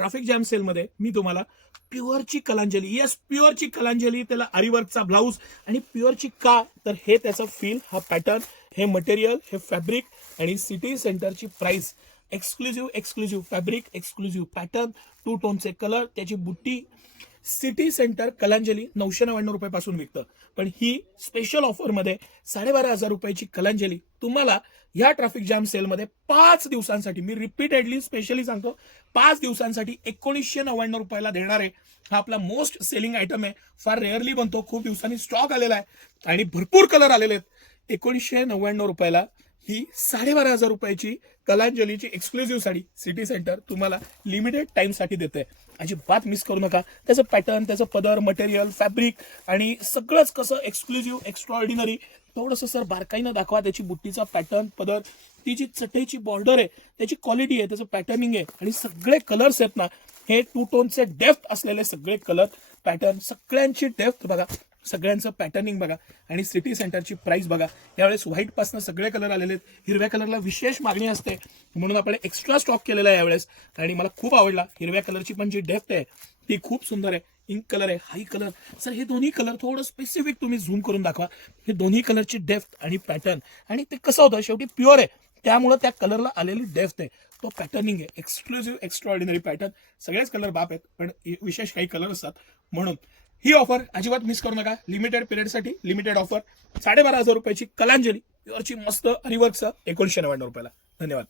Traffic jam सेलमध्ये मी तुम्हाला प्युअरची Kalanjali, yes प्युअरची Kalanjali, त्याला आरीवर्कचा ब्लाऊज आणि प्युअरची का तर हे त्याचं फील, हा पॅटर्न, हे मटेरियल, हे फॅब्रिक आणि सिटी सेंटरची price, exclusive fabric, exclusive pattern, 2 टोनचे कलर, त्याची बुट्टी. सिटी सेंटर कलांजली 999 रुपयापासून विकतं, पण ही स्पेशल ऑफरमध्ये 12,500 रुपयाची कलांजली तुम्हाला या ट्रॅफिक जॅम सेलमध्ये 5 दिवसांसाठी, मी रिपीटेडली स्पेशली सांगतो, 5 दिवसांसाठी 1999 रुपयाला देणार आहे. हा आपला मोस्ट सेलिंग आयटम आहे, फार रेअरली बनतो, खूप दिवसांनी स्टॉक आलेला आहे आणि भरपूर कलर आलेले आहेत. 1999 रुपयाला ही 12,500 रुपयाची कलांजलीची एक्सक्लुझिव्ह साडी सिटी सेंटर तुम्हाला लिमिटेड टाइमसाठी देते. अजिबात मिस करू नका. त्याचं पॅटर्न, त्याचं पदर, मटेरियल, फॅब्रिक आणि सगळंच कसं एक्सक्लुझिव्ह, एक्स्ट्राऑर्डिनरी. थोडंसं सर बारकाईनं दाखवा त्याची बुट्टीचा पॅटर्न, पदर, ती जी चटईची बॉर्डर आहे, त्याची क्वालिटी आहे, त्याचं पॅटर्निंग आहे आणि सगळे कलर्स आहेत ना, हे 2 टोनचे डेप्थ असलेले सगळे कलर, पॅटर्न, सगळ्यांची डेप्थ बघा, सगळ्यांचं पॅटर्निंग बघा आणि सिटी सेंटरची प्राइस बघा. यावेळेस व्हाईटपासून सगळे कलर आलेले आहेत. हिरव्या कलरला विशेष मागणी असते म्हणून आपण एक्स्ट्रा स्टॉक केलेला आहे यावेळेस आणि मला खूप आवडला. हिरव्या कलरची पण जी डेप्थ आहे ती खूप सुंदर आहे. इंक कलर आहे, हाई कलर. सर हे दोन्ही कलर थोडं स्पेसिफिक तुम्ही झूम करून दाखवा. हे दोन्ही कलरची डेप्थ आणि पॅटर्न, आणि ते कसं होतं शेवटी प्युअर आहे त्यामुळे त्या कलरला आलेली डेप्थ आहे, तो पॅटर्निंग आहे, एक्सक्लुझिव्ह एक्स्ट्राऑर्डिनरी पॅटर्न. सगळेच कलर बाप आहेत पण विशेष काही कलर असतात म्हणून ही ऑफर अजिबात मिस करू नका. लिमिटेड पिरियडसाठी लिमिटेड ऑफर, 12,500 रुपयाची कलांजली प्युअरची मस्त आरीवर्कचं 1999 रुपयाला. धन्यवाद.